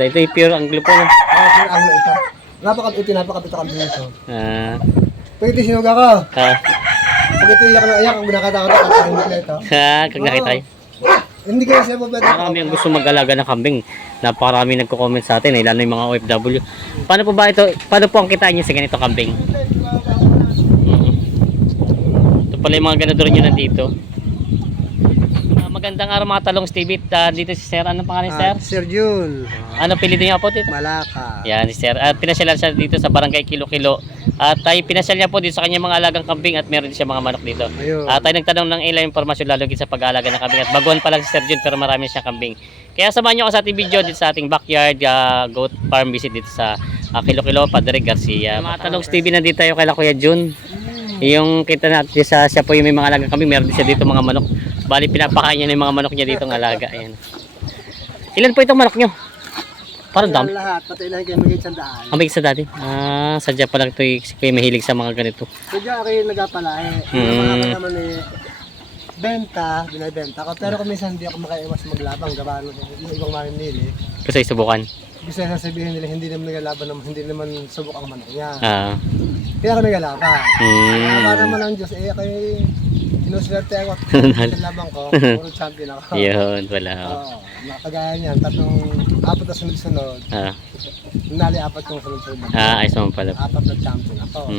ganda. Ito yung pure Anglo po. No? Pure Anglo ito. Napakabit ang dito. Pag ito sinuga ko. Pag ito iyak na iyak, ang binakatakot at hindi na ito. Kag nakita kayo. Hindi kayo siya po pwede. Marami ang gusto mag-alaga ng kambing. Napakarami nagko-comment sa atin, lalo yung mga OFW. Paano po ba ito? Paano po ang kitaan niyo sa ganito kambing? Ito pala yung mga ganador niyo nandito. Magandang araw mga talong Stevie. Dito si Sir. Anong pangalan Sir? Sir Jun. Ano pilitin niyo po dito? Malaka. Yan si Sir. At pinasyalan siya dito sa barangay Kilo-Kilo. At tayo pinasyal niya po dito sa kanyang mga alagang kambing at meron din siya mga manok dito. At tayo nagtanong ng ilang impormasyon lalo sa pag-aalaga ng kambing. At baguhan pa lang si Sir Jun pero marami siyang kambing. Kaya samahan niyo ako sa ating video dito sa ating backyard goat farm visit dito sa Kilo-Kilo, Padre Garcia. Mga talong Stevie, nandito tayo kay Kuya Jun. Yung kita natin siya po yung may mga alagang kambing. Meron din siya dito mga manok. Bali pinapakain niya yung mga manok niya dito ng alaga. Ayan. Ilan po itong manok niyo? Parang dami. Lahat, pati lang kayo magiging sandaan. Ang bigit sa dati? Sadya pa lang ito yung mahilig sa mga ganito. Sadya kayo nagapalahe. Mga naman benta, binibenta ko. Pero kung minsan hindi ako makaiwas maglabang, gawa ng ibang maninili. Kasi subukan. Gusto na sabihin nila, hindi naman nagalaban, hindi naman subok ang manok niya. Kaya ako nagalaban. Nagalaban naman ang Diyos, kayo sinuswerte ako at nagalaban ko, puro champion ako. Yun, wala. Nakagaya niyan, apat na sunod-sunod. Nali apat kong sunod-sunod. Ayos naman pala. Apat na champion ako.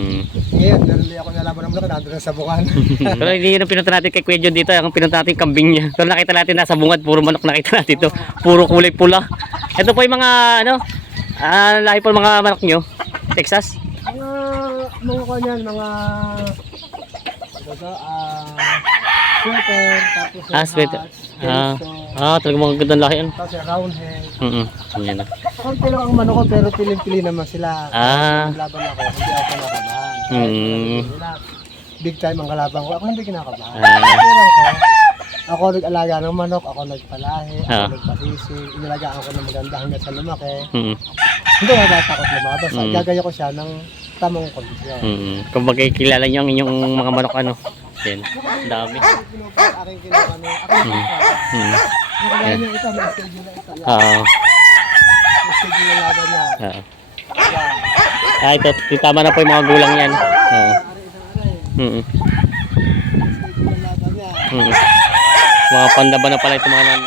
Ngayon, narili ako nalaban ng manok, nandun na sa bukan. Pero hindi yun ang pinunta natin kay Kuya John dito. Ang pinunta natin kambing niya. Pero nakita natin nasa bungad, puro manok nakita natin ito. Puro kulay pula. Ito po yung mga, lahi po mga manok nyo. Texas? Mga kanyan, mga sweater, tapos sweater. Talagang mga gandang lahi. tapos round head. Yan na. Konti lang ang manok ko, pero piling-pili naman sila. Laban ako, hindi ako nakabahan. Big time ang kalaban ko, ako hindi kinakabahan. Ako nag-alaga ng manok, ako nagpalahi, ako nagpasisi, inalagaan ko ng maganda hanggang sa lumaki. Hindi ako takot lumabas. Gagaya ko siya ng tamang kondisyon. Kung magkikilala niyo ang inyong mga manok yan, dami. Aking kinuha niya, aking ito, may schedule na ito. May schedule na laban niya. Ito, tama na po yung mga gulang yan. Mga pandaba na pala ito mga nan.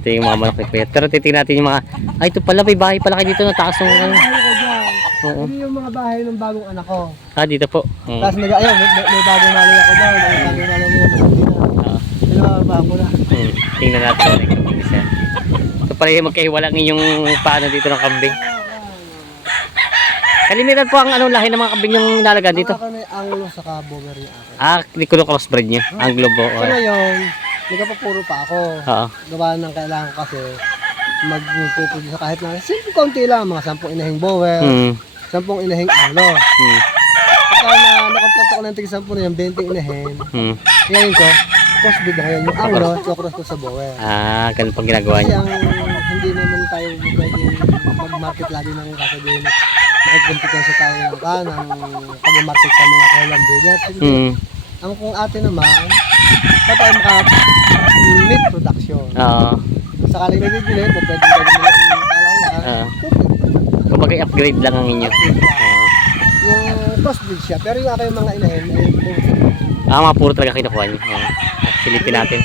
Ito yung mga manok ni Kuya. Pero titignan natin yung mga, ito pala, may bahay pala kayo dito na taas ng Hindi yung mga bahay ng bagong anak ko. Dito po. Tapos may bagong mali ako daw. May bagong mali niya. Pinababa ko na. Tingnan natin. Ito pala yung magkahiwala ng yung paano dito ng kambing. Kalimitan po ang lahi ng mga kambing yung nalaga dito. Ako na Anglo saka Bomer niya ako. Di ko crossbreed niya. Anglo bo. So ngayon, nagpapapuro pa ako. Gawa ng kailangan kasi magpupulis sa kahit na simple konti lang, mga 10 inahing Bower, 10 inahing Anglo. Pagka nakompleto ko ng tig 10 na yung 20 inahin, ngayon ko, crossbreed na ngayon yung Anglo, cross ko sa Bower. Ganun pang ginagawa niya. Kasi hindi naman tayo pwedeng mag-market lagi ng kasabihin na makikipagpipensya tayo ng pag-market sa mga kailang breeders. Ang kung atin naman, pa tayo maka-meat production. Sakaling nabibili, kung pwede gawin nila yung palayan, kumbaga upgrade lang ang inyo. yung crossbreed siya, pero yung aking mga inahin ay mga puro talaga kinukuha niyo. Silipin natin.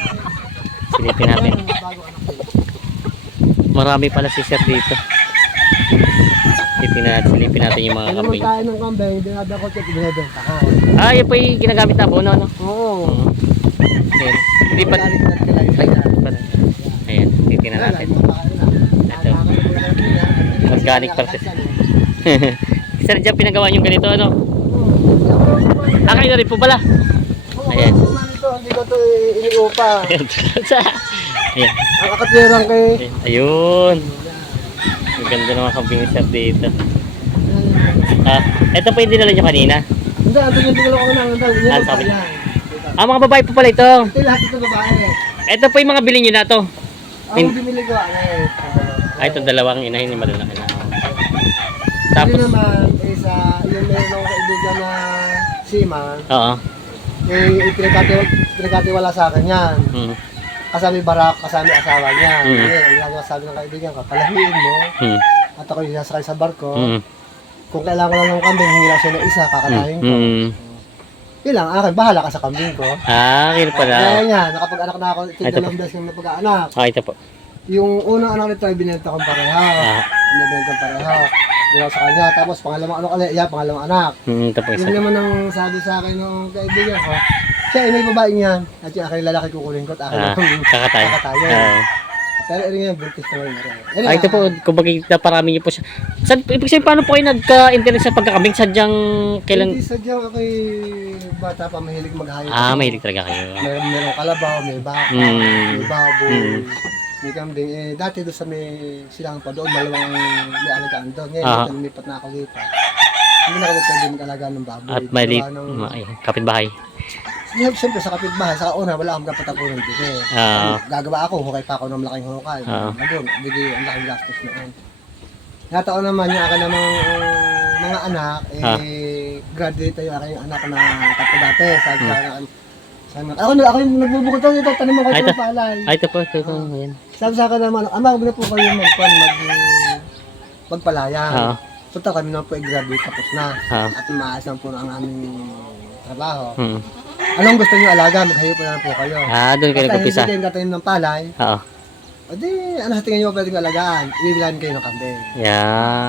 Marami pala si Sir dito. Silipin natin yung mga kambing. Naman tayo ng kambing, dinadakot at binibenta ko. Yan po yung ginagamit na abono, no? Oo. Ayan. Hindi pa. Ayan, titingnan natin. Ito. Organic process. Sir, dyan pinagawa yung ganito, ano? Kayo na rin po pala. Ayan. Hindi ko ito iniupa. Ayan. Ang akatwirang kay... Ayun. Ang ganda ng mga kambing ni Sir dito. Ito po yung dinala nyo kanina. Hindi, ito yung dinala ko na. Mga babae po pala ito. Ito lahat ito babae. Ito po yung mga bilhin nyo na to. Ang binili ko, ito dalawang inahin ni malalaki na. Tapos naman, yung meron akong kaibigan na seaman. Pinagkatiwala sa akin yan. kasama yung barak, kasama yung asawa niya. Mm. Ngayon, ang ginagawa sabi ng kaibigan ko, palahiin mo, Mm. at ako yung sasakay sa barko. Mm. Kung kailangan ko lang ng kambing, hingi lang siya ng isa, kakatayin ko. Mm. Yun lang, akin, bahala ka sa kambing ko. Kaya pala. Kaya nga, nakapag-anak na ako, ito Ito dalawang beses yung napag-anak. Ito po. Yung unang anak nito ay binenta kong pareho. Binenta kong pareho. Dalawa sa kanya. Tapos pangalawang ano ulit, yeah, pangalawang anak. Ito po isa. Yung naman ang sabi sa akin ng kaibigan ko, siya ay may babae niya. At yung aking lalaki kukunin ko at akin ang Kakatayo. kakatayo. Pero rin nga, buntis na rin. Ito po, kumbaga naparami niyo po siya. Ibig sabihin, paano po kayo nagka-internet sa pagkakambing? Sadyang kailan? Hindi sadyang ako'y bata pa mahilig maghayop. Mahilig talaga kayo. Merong kalabaw, may baka, may baboy, may kambing. Dati doon sa may silang pa doon, malawang may alagaan doon. Ngayon, lumipat na ako dito. Hindi na ako pwede mag-alagaan ng baboy. At may kapitbahay. Siyempre sa kapitbahay, sa una, wala akong kapatapunan dito. Gagawa ako, hukay pa ako ng malaking hukay. Doon, bigay ang laking gastos noon. Nataon naman yung akin namang mga anak, graduate yung aking anak na tapo dati. Sabi sa akin, ako yung nagbubukod tayo dito, tanim ako ng palay. Ito po. Ayan. Sabi sa akin naman, ama, huwag na po kayo magpalaya. Punta kami naman po i-graduate tapos na. At maayos lang po ang aming trabaho. Anong gusto niyo alaga? Maghayo pa na po kayo. Doon kayo nagpupisa. Basta hindi kayo katanim ng palay. O di, ano sa tingin niyo pwedeng alagaan? Ibibilan kayo ng kambing.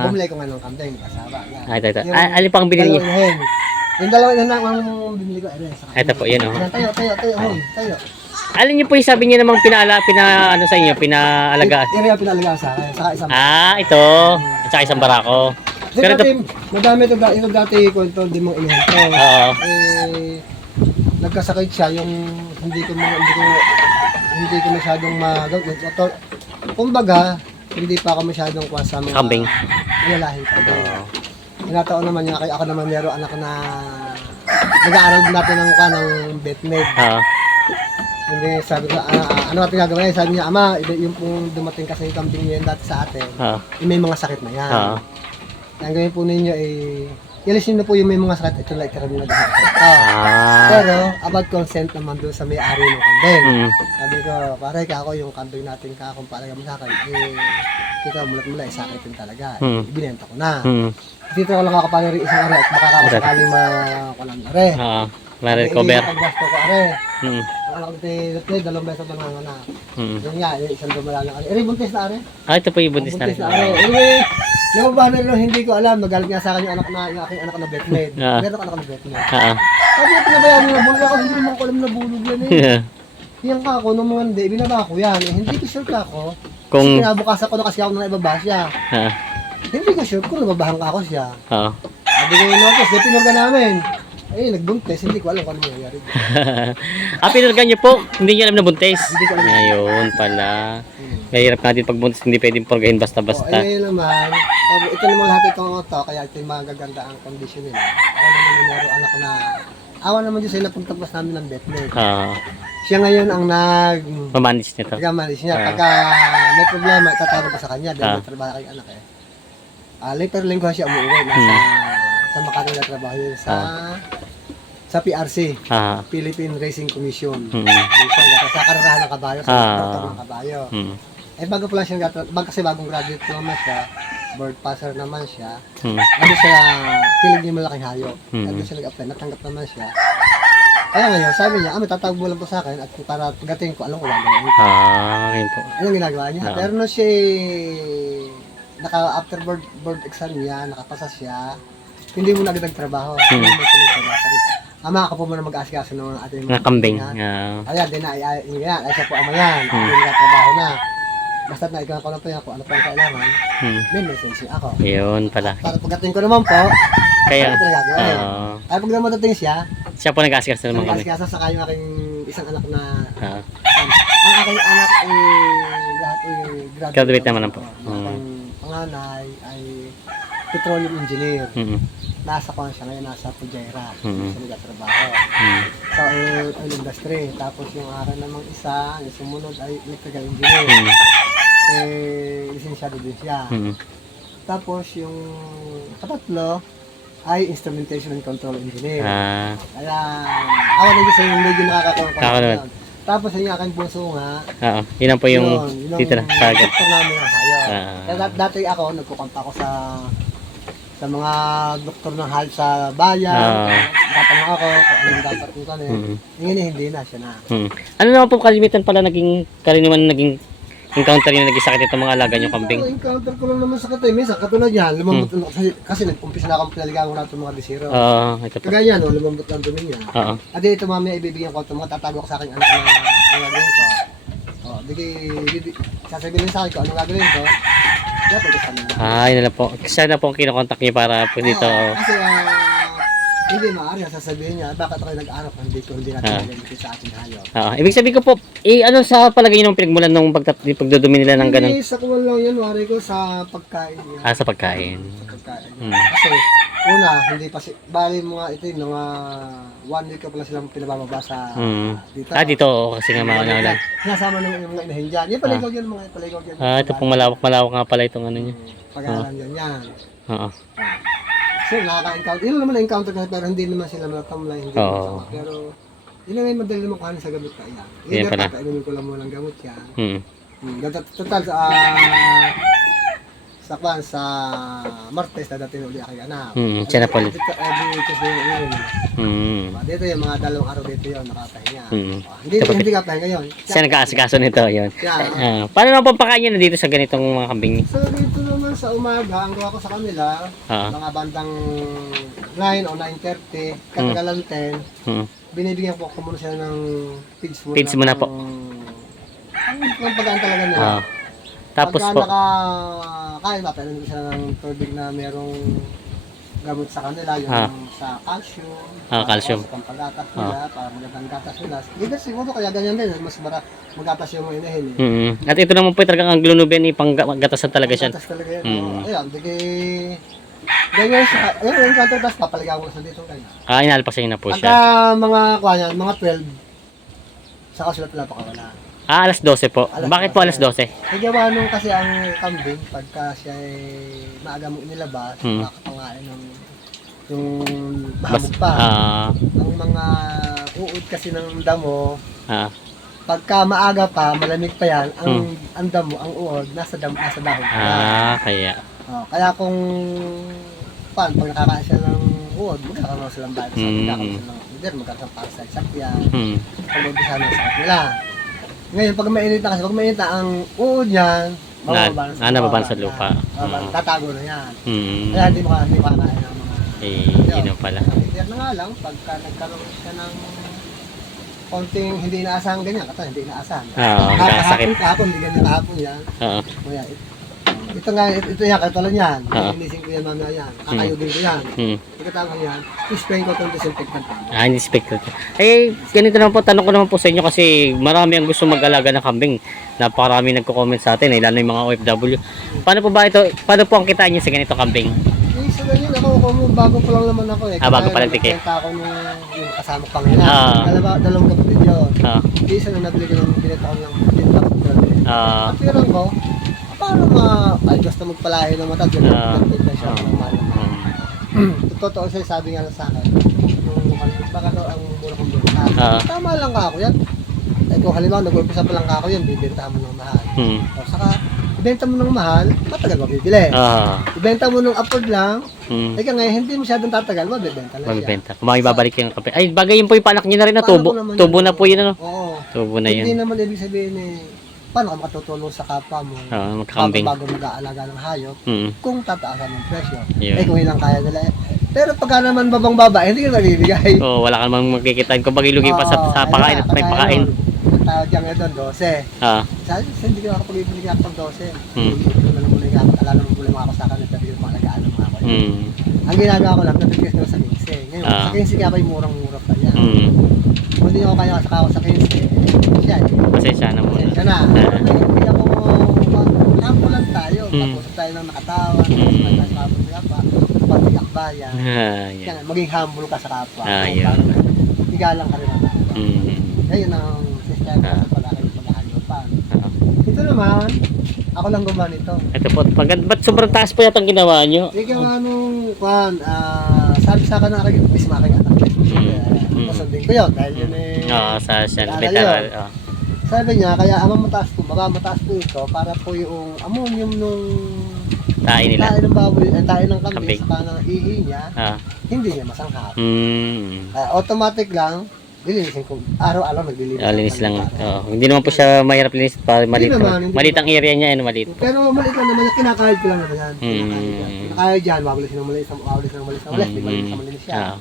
Bumili ko nga ng kambing, kasama. Ito. Alin pang binili niyo? Yung dalawa na ang binili ko. Ito po, yan o. Tayo. Alin niyo po yung sabi niyo namang ano sa inyo, pinaalagaan? Yan yung pinaalagaan sa akin. Saka isang ito. At saka isang barako. Pero madami ito dati kwento, di mong inihento. Nagkasakit siya yung hindi ko masyadong kumbaga hindi pa ako masyadong kuha sa mga kambing. Ilalahing kambing. Tinataon naman niya kaya ako naman meron anak na nag-aaral natin ng vetmed. Hindi sabi ko ano natin gagawin? Sabi niya, ama, yung pong dumating kasi yung kambing yan dati sa atin. May mga sakit na yan. Ang gawin po ninyo ilisin na po yung may mga sakit, ito lang ito Pero, about consent naman doon sa may-ari ng kambing. Sabi ko, pare ka ako yung kambing natin ka, kung palaga mo sa akin, kita mulat-mula, sakitin talaga. Ibinenta ko na. Dito ko lang ako pala isang are, at baka kakasakali makulang are. Ma-recover. Pagbasto ko are. Alam ko tayo, dalawang beses lang nga na. Yun nga, isang dumala lang are. Buntis na are. Ito po yung buntis na rin. Anyway, nababahan na hindi ko alam, nagalit nga sa akin yung aking anak na vetmed. Meron anak na vetmed. Sabi ko, pinabayaan mo na bulog ako, hindi naman ko alam na bulog yan Hiyang ka ako, nung mga hindi, binaba ko yan. Hindi ko sure ka ako. Kasi kinabukasan ko na kasi ako nang ibaba siya. Hindi ko sure kung nababahan ka ako siya. Sabi ko yung notice, pinurga namin. Nagbuntis, hindi ko alam kung ano nangyayari. Pinurga niyo po, hindi niyo alam na buntis. Hindi ko alam. Ayun pala. Mahirap nga din pag buntis, hindi pwedeng purgahin basta-basta. Ngayon naman, ito naman lahat itong kaya ito yung magaganda ang kondisyon nila. Ako naman yung meron anak na, awa naman dyan sila pagtapos namin ng vetmed. Siya ngayon ang mamanage nito. Nag-manage niya. Pagka may problema, itatawag ko sa kanya dahil may trabaho kayong anak later linggo siya umuwi. Sa Makati na trabaho yun sa PRC, Philippine Racing Commission. Sa karerahan ng kabayo, sa motor ng kabayo. Bago pa lang siya, kasi bagong graduate naman siya, board passer naman siya. Ano siya, pilig niya malaking hayop. Ano siya nag-apply, natanggap naman siya. Kaya ngayon, sabi niya, may tatawag mo lang po sa akin at para pagating ko, alam ko gagawin ito. Yun po. Anong ginagawa niya? Pero no siya, after board exam niya, nakapasa siya, hindi mo na agad nagtrabaho. Ama, ako po muna mag-aasikaso ng ating mga kambing. Ayan, din na, ay siya po ama yan. Hindi nagtrabaho na. Basta na ikaw ko lang po yan, kung ano po ang kailangan, may message ako. Yun pala. Para pagdating ko naman po, kaya ito na gagawin. Ay pag naman dating siya po nag-aasikaso naman kami. Nag-aasikaso saka yung aking isang anak na, ang aking anak lahat graduate naman po. Ang panganay ay petroleum engineer. Nasa kwan siya ngayon, nasa Pujaira. Siya nagtatrabaho. Sa oil industry. Tapos yung akin namang isa, yung sumunod ay electrical engineer. Lisensyado din siya. Tapos yung katatlo ay instrumentation and control engineer. Kaya, awan na sa yung medyo nakakakuha. Tapos yung aking bunso nga, Oo. Yun lang po yung dito na sa agad. doktor namin ng hayop. Ah. Kaya dati ako, nagkukampa ako sa mga doktor ng hayop sa bayan. Tatanong ako kung anong dapat yung kanin. Ngayon hindi na, siya na. Ano naman po kalimitan pala karaniwan naging encounter nyo naging sakit itong mga alaga nyo kambing? Encounter ko lang naman sa katay. Minsan, katulad yan, lumambot kasi nag-umpisa na akong pinaligawan ko na itong mga bisiro. Ito po. Kagaya no, lumambot lang dumi niya. Oo. At dito mamaya ibibigyan ko ito, mga tatago ko sa aking anak na gagawin ko. Sasabihin sa akin ko, anong gagawin ko? Dapat ko sa nila. Yun na po. Siya na po ang kinokontak niyo para po dito. Kasi hindi maaari, sasabihin niya, bakit ako nag-aarap, hindi natin nililitin sa ating hayop. Ibig sabihin ko po, ano sa palagay nyo ng pinagmulan ng pagdudumi nila ng ganun? Hindi, sa kuwan lang yan, wari ko sa pagkain niya. Sa pagkain. Sa pagkain. Kasi, una, hindi pa bali mo nga ito, mga 1 week ka pala silang pinabababa sa dito. Dito, kasi nga mga ulan. Sinasama ng mga inahin dyan. Yung paligaw yan, mga paligaw yan. Ito pong malawak nga pala itong ano niya. Pag-aaral yan. Oo. So, nakaka-encounter. Yun naman na-encounter kasi pero hindi naman sila natamlay. Hindi naman sama. Pero, yun lang yung madali naman kuhanin sa gamot ka yan. Yan pala. Papainumin ko lang muna ng gamot yan. Total, sa Martes na dati uli aking anak. Siya na po. Every Tuesday yung iyon. Dito yung mga 2 araw dito yun, nakapahinga. Hindi ka pahinga yun. Siya nag-aasikaso nito, yun. Paano naman pampakain nyo dito sa ganitong mga kambing? So dito naman sa umaga, ang gawa ko sa kanila, mga bandang 9 o 9:30, katagalan 10, binibigyan ko muna sila ng feeds muna. Feeds muna po. Ang pagkaan talaga nila. Tapos pagka po. Kaya mapailan ko sila ng tubig na merong gamot sa kanila, yung sa calcium. Calcium. Sa pampagatas nila, para magandang gatas nila. Hindi siguro kaya ganyan din, mas magatas yung mga inahin. At ito naman po talagang ang glunubian pang gatasan talaga siya. Gatas talaga yan. Ayan, ganyan siya. Ayun, yung kanto, tapos papaligaw ko sa dito ganyan. Inalpasin na po siya. Pagka mga 12, saka sila pinapakawala. Alas 12 po. Bakit po alas 12? Nagawa nung kasi ang kambing, pagka siya ay maaga mong inilabas, makapangain ng yung mahabog pa. Ang mga uod kasi ng damo, pagka maaga pa, malamig pa yan, ang damo, ang uod, nasa dahon pa. Kaya. Kaya kung pag nakakain siya ng uod, magkakaroon silang bayan sa magkakaroon silang leader, magkakaroon para sa sakyan, pag-umpisa ng sakit nila. Ngayon, pag mainit na kasi, pag mainit na ang uod yan, nababaan sa lupa. Tatago na yan. Kaya hindi mo kakain ng mga... Yun pala. Leader na nga lang, pagka nagkaroon siya ng konting hindi inaasahan ganyan, hindi inaasahan. Sakit. Kahapon, hindi ganyan kahapon yan. Ito nga, ito yan, katulad yan. Inisin ko yan mamaya yan. Kakayugin ko yan. Pagkatapos yan, i-spray ko itong disinfectant. Disinfectant. Ganito naman po, tanong ko naman po sa inyo kasi marami ang gusto mag-alaga ng kambing. Napakarami nagko-comment sa atin, lalo yung mga OFW. Paano po ba ito, paano po ang kitaan nyo sa ganito kambing? Sa ganyan, ako bago pa lang naman ako eh. Bago pa lang tiki. Kaya ako nung kasama ko pang ina. Dalawang kapatid yun. Isa na nabili ko ng binita ko ng binita ko. At pirang ko, paano gusto magpalahi ng mata, nagpipita siya ng mali. Totoo siya, sabi nga sa akin, baka daw ang mura kong binta. Tama lang ka ako yan. Kung halimbawa, nag-umpisa pa lang ka ako yan, bibenta mo ng mahal. Saka, ibenta mo ng mahal, matagal mabibili. Ibenta mo ng afford lang, ika ngayon, hindi masyadong tatagal, mabibenta lang siya. Kung babalik yung kape. Bagay yun po yung panak nyo na rin na tubo. Tubo na po yun, ano? Oo. Tubo na yun. Hindi naman ibig sabihin paano ka makatutulong sa kapwa mo magkakambing. bago mag-aalaga ng hayop kung tataasan ng presyo. Kung ilang kaya nila. Pero pagka naman babang baba, hindi ka nabibigay. Wala ka namang magkikitain. Kung bagay-lugi pa sa pakain at may pakain. Tawag dyan ngayon doon, 12. Sabi, hindi ka makapag-ibili ka pang 12. Alala mo muna mga ako sa akin at sabi ko makalagaan ng mga ako. Ang ginagawa ko lang, nabibigay ko sa 15. Ngayon, sa 15 nga ba yung murang-murang pa yan. Kung hindi ako kaya sa 15, siya. Pasensya na muna. Pasensya na. Hindi ako, kampo lang tayo. Tapos tayo lang nakatawa. Tapos sa kapwa, pag-iyak bayan. Maging humble ka sa kapwa. Igalang ka rin ang kapwa. Ngayon ang system sa pag-ahayupan. Ito naman, ako lang gumawa nito. Ito po, ba't sobrang taas po yata ang ginawa nyo? Ikaw nga nung, sabi sa akin ng aking, bis making anak. Masundin ko yun. Dahil yun Oo, sa siya. Lalo Veteran. yun. Oo. Sabi niya, kaya mataas po, mataas po ito para po yung ammonium nung Tae nila. tayo ng baboy, tayo ng kambing, Kambing. saka ng ihi niya, Ah. hindi niya masanghap. Mm. Automatic lang, lilinisin ko. Araw-araw naglilinis. Linis lang. kami para. Oo. Hindi naman po siya mahirap linis para maliit. naman, hindi Maliit ang area niya, ano, maliit. Pero maliit lang naman, kinakahid ko lang naman yan. Mm. Kinakahid dyan, mabalis ng malis, mabalis ng malis, may malinis na malinis siya. Oo.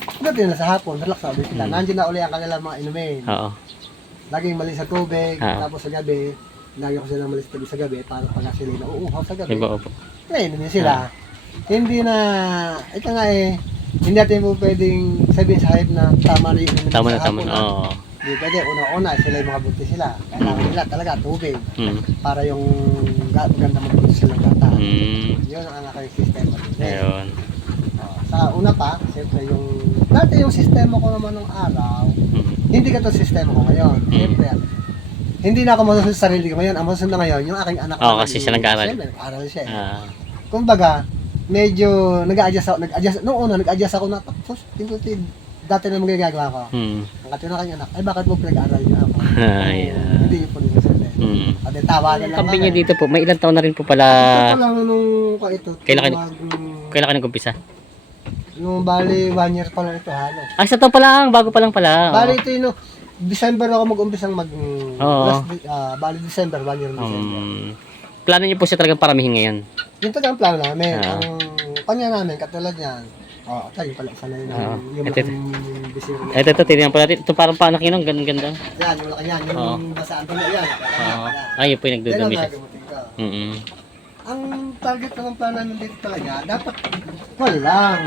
Pagdating na sa hapon, relax na ulit sila. Nandiyan na ulit ang kanilang mga inumin. Oo. Laging malis sa tubig, Ah. tapos sa gabi, lagi ko sila malis tabi sa gabi para pag sila nauuhaw sa gabi. Iba po. Inumin sila. Hindi na, ito nga hindi natin po pwedeng sabihin sa hype na tama na yung inumin Tama sa na, tama hapon, na. Oo. Hindi pwede, una-una, sila yung mga buntis sila. Kailangan nila talaga tubig Mm. para yung maganda magbuntis sila gata. Mm. Yun ang aking sistema. Ayun. Sa una pa, siyempre dati yung sistema ko naman ng araw, Mm. hindi ka to sistema ko ngayon. Siyempre, hindi na ako masusunod sa sarili ko ngayon. Ang masusunod na ngayon, yung aking anak. Oo, kasi siya nag-aaral. Siyempre, nag-aaral siya. Ah. Kumbaga, medyo nag-adjust, noong una, nag-adjust ako na, tapos, dati na magagagawa ko. Mm. Ang katino ng aking anak, ay bakit mo pinag-aaral niya ako? Ayan. Hindi yun po nila sila. Mm. At tawanan lang Kambing niya dito po, may ilang taon na rin po pala. Ito pa lang nung ito. Kailan ka nag-umpisa? Nung bali, 1 year pa lang ito halos. Ah, sa taon pa lang, bago pa lang pala. Bali ito yung December ako mag-umpisang Oo. bali December, 1 year na December. Plano niyo po siya talagang paramihin ngayon. Yung talagang plano namin. Ah. Ang kanya namin, katulad yan. Tayo pala, sana yun. Oo. Yung Ito. bisiro na. Ito, tingnan po natin. Ito parang panak yun, ang ganda. Yan, yung laki yan. Oo. Yung basaan ko na yan. Oo. Ay, yun po yung Yan ang nagdudumi siya. gagamutin ko. Mm. Ang target ko ng plano namin dito talaga, dapat, wala lang.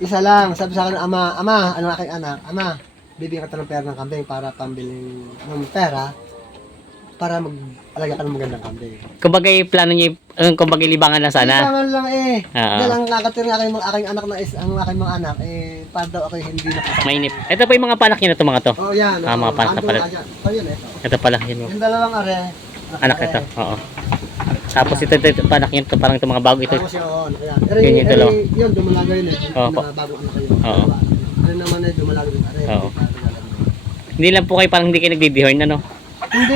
Isa lang, sabi sa akin, ama, ano aking anak, ama, bibigyan ka ng pera ng kambing para pambiling ng pera para mag-alaga ka ng magandang kambing. Kumbaga, plano niyo, kumbaga, libangan lang sana. Kailangan lang Oo. dahil ang kakatira ng aking anak ang aking mga anak, para daw ako hindi nakasama. Mainip. Ito po yung mga panak niyo na ito, mga to. Oh, yan. Mga panak na pala. So, yun, ito. Ito pala, yun. Yung dalawang Anak ito, oo. Tapos ito panak niyo, ito parang ito mga bago ito. Tapos yun, ayan. Yun yung dalawa. Yun, dumalaga yun Oo po. Na bago ano kayo. Oo. Ano naman dumalaga din. Oo. Hindi lang po kayo, parang hindi kayo nagdi-dehorn, ano? Hindi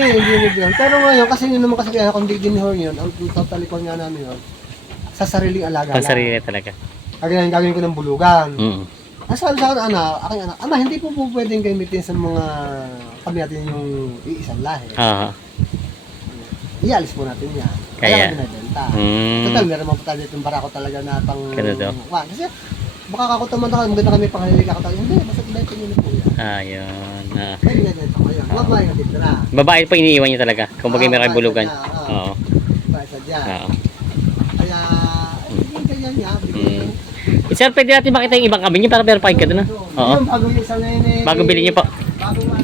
yun. Pero ngayon, kasi yun naman kasi kaya kung big dinhorn yun, ang tatalikon nga namin yun, sa sariling alaga Pang sarili talaga. Gagawin ko ng bulugan. Mm. Ang sabi sa akin, aking anak, ama, hindi po pwedeng gamitin sa mga kami natin yung iisang lahi. Oo. Ialis po natin yan. Kaya? Kaya kami nabenta. Mm. Total, meron mo pa tayo itong barako talaga na pang... Ganun. Kasi baka kakutuman ako, maganda kami panghalilig ako tayo. Hindi, basta ibenta nyo na po yan. Ayun. Kaya ginagawin ko yan. Huwag mga natitira. Babae po iniiwan niyo talaga. Kung bagay may bulugan. Oo. Basta dyan. Oo. Kaya, hindi ganyan nga. Sir, pwede natin makita yung ibang kambing niyo para meron pa kayo doon, no? Oo. Yung bago yung isa na yun eh. Bago bilhin niyo po. Bago nga.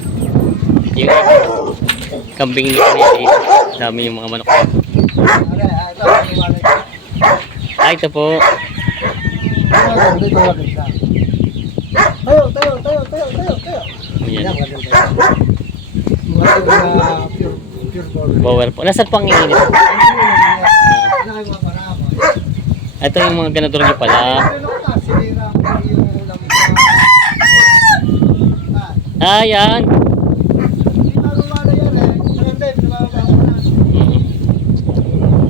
Yung kambing niyo po yun. Dami yung mga manok. Ito, wala. Ah, ito po. Ito, wala. Tayo. Ayan. Yan, maganda. Maganda pure border. Bower po. Nasaan po ang init? Ano kayo mga parama? Ito yung mga ganador niyo pala. Sinira ko yung ulam ko. Ah, yan. Hindi marumala yan Maganda yun, nababa ko na.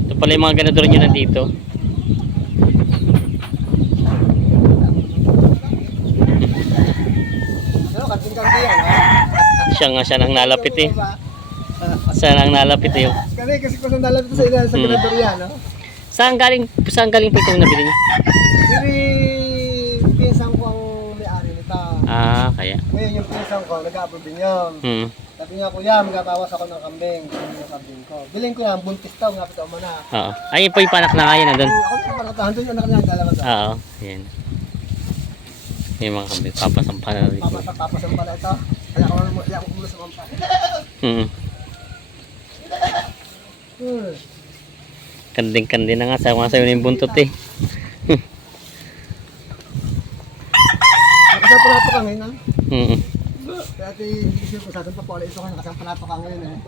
Ito pala yung mga ganador niyo nandito. Kating-kanti yan, Siya nang nalapit eh. Siya nang nalapit eh. Kasi kung nalapit sa ina sa ganador yan, no? Saan galing po itong nabili niyo? Diri, pinsan ko ang may-ari nito. Ah, kaya. Ngayon yung pinsan ko, nag-aabot din yun. Hmm. Sabi niya, kuya, magabawas ako ng kambing. Bilhin yung kambing ko. Bilhin ko yan, buntis daw, ngapit ako na. Oo. Ayun po yung panak na ngayon nandun. Ako yung panatahan doon, anak niya, dalawa sa. Oo. Yan. Yung mga kambing. Papasampa na rin. Papasan pala ito. Kaya ako mula sa mampa. Hmm. Kanding-kanding na nga. Sama sa'yo na yung buntot eh. Nakasampalato ka ngayon, ha? Hmm. Kaya ito hindi kasi kung saan pa po ulit ito ka, nakasampalato ka ngayon, eh.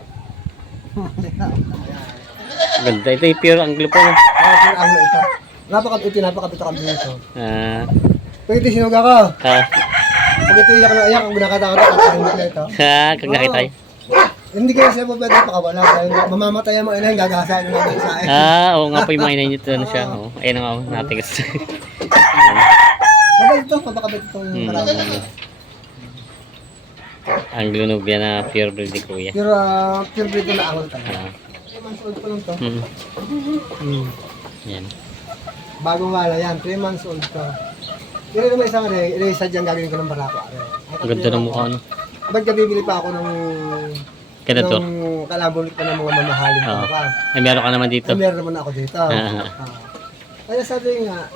Ganda. Ito yung pure anglo po. No? Pure anglo ito. Napakabito kambing ito. Ah. Pwede sinuga ko. Ah. Pag ito iyak na iyak, kung nakatawa na kakahimik na ito. Kung nakita kayo. Hindi kayo sila po pwede pakawala. Mamamatay ang mga inahin, gagasahin ng mga isahin. Oo nga po yung mga inayin nito, ano siya. Oh, ayun nga, natigas. Mabait ito, mabakabait itong karami. Ang Glunubia na pure breed ni Kuya. Pero pure breed na angol talaga. 3 months old pa lang to. Yan. Bagong wala yan, 3 months old to. Pero naman isang resa dyan gagawin ko ng barako. Ang ganda ng mukha, no? Ba't ka bibili pa ako ng Kadator. kalabulit pa ng mga mamahalin pa. Ay, meron ka naman dito. Ay, meron naman ako dito. Kaya sabi nga,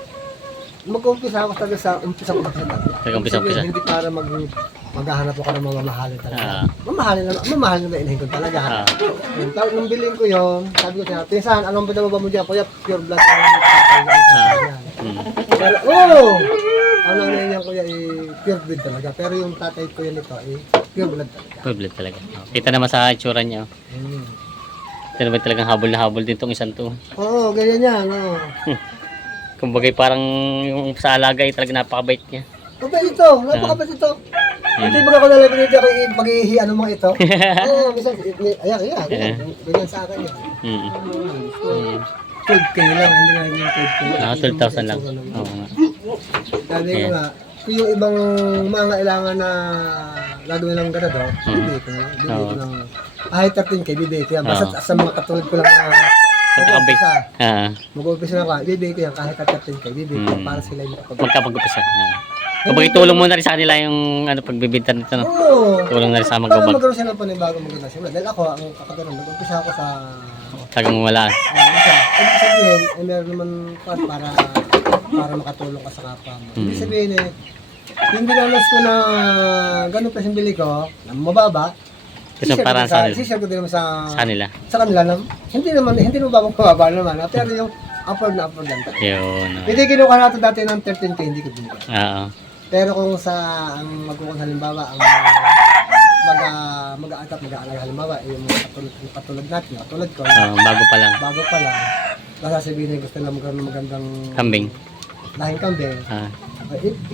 mag-umpisa ako talaga sa umpisa talaga. Umpisa. Hindi para maghahanap ako ng mga mamahalin talaga. Mamahal na inahin ko talaga. Nung bilhin ko yun, sabi ko siya, pinsan, anong binababa mo dyan? Kuya, pure blood ang tatay. Pero, ang nanay niya kuya pure blood talaga. Pero yung tatay ko yun ito, pure blood talaga. Pure blood talaga. Kita naman sa itsura niya. Ito naman talagang habol na habol din tong isang to. Oo, ganyan yan. Kumbaga parang yung sa alaga ay talaga napakabait niya. Kapag ito, napakabait ito. Hindi ba ako nalagay dito ako pag-ihihan ng mga ito? Oo, minsan, ayan. Ganyan sa akin yan. 12K lang, hindi nga yung 12K. 12,000 lang. Oo nga. Sabi ko nga, kung yung ibang mga kailangan na gagawin ng ganado, bibigay ko ng kahit 13K, bibigay ko yan. Basta sa mga katulad ko lang na mag-umpisa na ka, bibigay ko yan kahit 13K, bibigay ko para sila yung magkapag-upisa. Kumbaga itulong mo na rin sa kanila yung pagbibinta nito, no? Oo. Tulong na rin sa Para magbabag. magkaroon sila pa ng bagong maganda simula. Dahil ako, ang kakatulong, mag-umpisa ako sa... Tagang wala. Ibig sabihin, meron naman para makatulong ka sa kapwa mo. Ibig sabihin yung binalas ko na ganun pa yung bili ko, na mababa, Kasi parang sa kanila. sisir ko din naman sa Kanila. kanila na, hindi naman mababa naman. Pero yung upward na upward lang. Yun. Hindi kinuha natin dati ng 13K, hindi ko din. Oo. Pero kung ang magkukon halimbawa, ang mag-aatap, mag-aalaga halimbawa, yung patulad natin, katulad ko, Bago pa lang. basta sabihin gusto na magkaroon ng magandang Kambing. lahing kambing,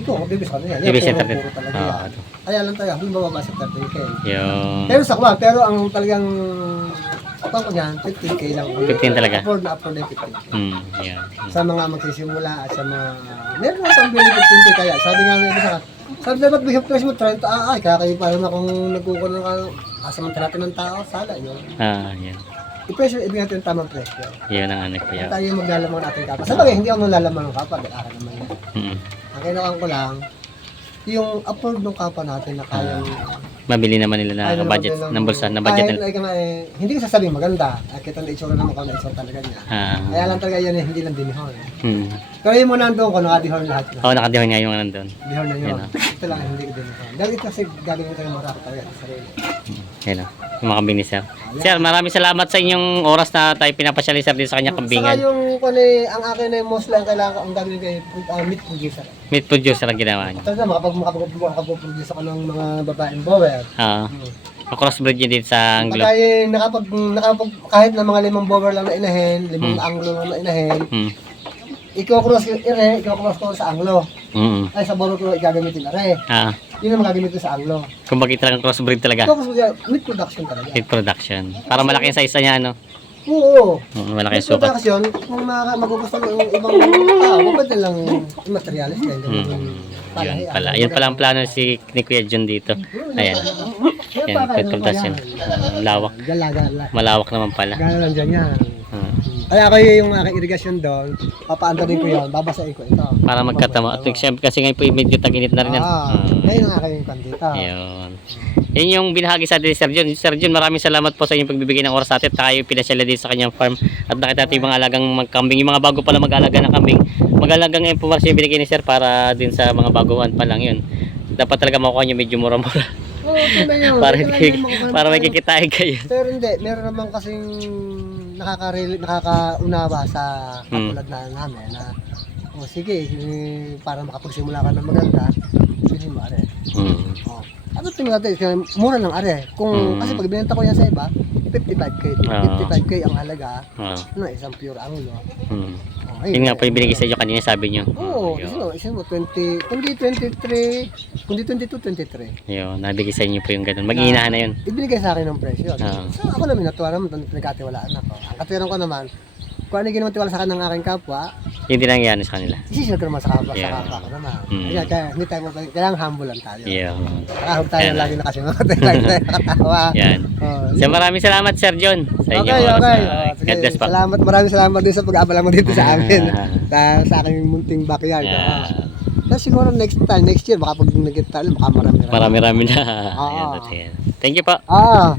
ikaw, bibis ka na yan. Bibis Yan, yan, puro talaga yan. Kaya lang tayo, halimbawa ba sa 13K. Yun. Pero ang talagang, ko niyan, 15K lang. 15 talaga. Upward na 15K. Yun. Sa mga magsisimula at sa mga, meron na pang bili 15K kaya. Sabi nga may isa ka, sabi dapat bigyan price mo 30, kaya kayo parang akong nagkukunan ka, kasamantala natin ng tao, sala yun. Yun. I-pressure, ibigay natin yung tamang presyo. Yun ang anak ko Kaya yun. tayo maglalamang natin kapwa. Sa bagay, hindi ako nalalaman ng kapwa, dahil akin naman yan. Ang kailangan ko lang, yung upward ng kapwa natin na kayang Mabili naman nila na budget, ng bulsa, na budget nila. Hindi ko sasabing maganda. Kita na itsura naman ko na itsura talaga niya. Kaya lang talaga yan hindi lang dinihon. Pero yung mo nandoon ko, nakadihon lahat na. Oo, nakadihon nga yung nandun. Dihon na yun. Ito lang hindi ko dinihon. Dahil ito kasi gagawin ko yung marako talaga sa sarili. Yan o, yung mga kambing ni Sir. Sir, maraming salamat sa inyong oras na tayo pinapasyal ni Sir dito sa kanyang kambingan. Saka yung ang akin na most lang kailangan ko, ang gagawin ko yung meat producer. Meat producer ang ginawa niyo. Talaga makapag-produce ako ng mga babaeng bower. Crossbreed niyo dito sa Anglo. Pagka nakapag kahit na mga 5 bower lang na inahin, 5 anglo lang na inahin, i-cross ko sa anglo. Ay sa bower ko igagamitin na rin. Yun ang magagamitin sa anglo. Kung bakit talagang crossbreed talaga. Meat production talaga. Meat production. Para malaki yung size niya, ano? Oo. Malaki yung Meat sukat. production, kung magugustuhan ng ibang tao, mabad lang yung materialis din. Yun pala. Yun pala ang plano ni Kuya John dito. Ayan. Yan, meat production. Lawak. Malawak naman pala. Gano'n lang dyan yan. Kaya ako yung aking irigasyon doon, papaandarin ko yun, babasain ko ito. Para magkatama. At siyempre kasi ngayon po medyo tag-init na rin yan. Ngayon ang aking kandita. Yun. Yan yung binahagi sa atin ni Sir John. Sir John, maraming salamat po sa inyong pagbibigay ng oras sa atin. Tayo pinasyala din sa kanyang farm. At nakita natin yung mga alagang magkambing. Yung mga bago pala mag-alaga ng kambing. Mag-alagang impormasyon yung binigay ni Sir para din sa mga baguhan pa lang yun. Dapat talaga makuha nyo medyo mura-mura. Oo, yun. para may kikitain kayo. Pero hindi, meron naman kasing nakakaunawa sa katulad na namin na sige, para makapagsimula ka ng maganda, sige mo are. Ano tingnan natin, mura lang are. Kasi pag binenta ko yan sa iba, 55K. 55K ang halaga ng isang pure anglo. Yun nga po yung binigay sa inyo kanina, sabi nyo. Oo, isa mo, 20, kundi 23, kundi 22, 23. Yun, nabigay sa inyo po yung ganun. Mag-iinahan na yun. Ibinigay sa akin ng presyo. Oo. So ako naman natuwa naman, nagkatiwalaan ako. Ang katiwalaan ko naman, kung ano yung ginawa tiwala sa akin ng aking kapwa, Yung dinangyari sa kanila. isishare ko naman sa kapwa, Yeah. sa kapwa ko naman. Mm. Kaya hindi tayo kailangan humble lang tayo. Yeah. Saka huwag tayo Yan. lagi nakasimangot, lagi tayo nakatawa. Yan. Oh, So maraming salamat, Sir John, sa inyong okay, oras. okay. Sige, God bless po. Salamat, maraming salamat din sa pag-abala mo dito sa amin. sa aking munting backyard. Yeah. Tapos siguro next year, baka pag nagkita tayo, baka marami. Marami-rami na. Oo. Ayan, that's it. Thank you po. Ah.